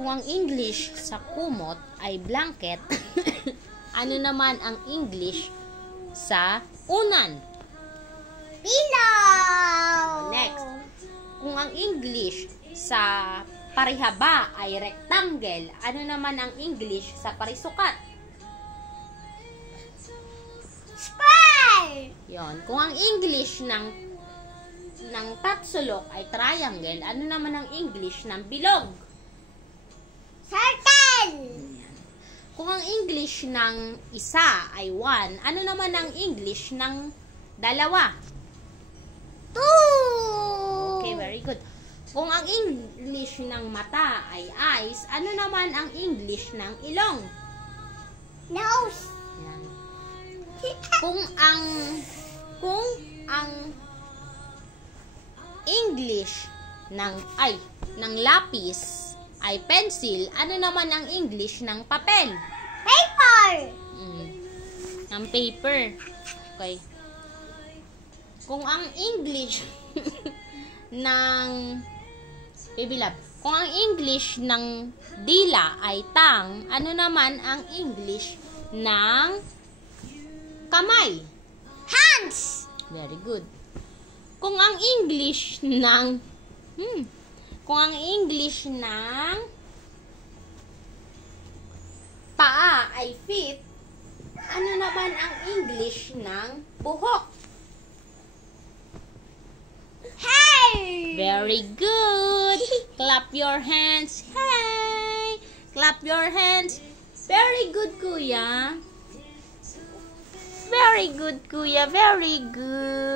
kung ang English sa kumot ay blanket, ano naman ang English sa unan? Pillow. Next. Kung ang English sa parihaba ay rectangle, ano naman ang English sa parisukat? Square. Yon. Kung ang English ng tatsulok ay triangle, ano naman ang English ng bilog? Circle. Kung ang English ng isa ay one, ano naman ang English ng dalawa? Two. Okay, very good. Kung ang English ng mata ay eyes, ano naman ang English ng ilong? Nose. Yan. Kung ang English ng lapis ay pencil, ano naman ang English ng papel? Paper. Ng paper. Okay. Kung ang English ng kung ang English ng dila ay tang, ano naman ang English ng kamay? Hands. Very good. Kung ang English ng paa ay feet, ano naman ang English ng buhok? Hair. Very good. Clap your hands. Hey! Clap your hands. Very good, kuya. Very good, kuya. Very good.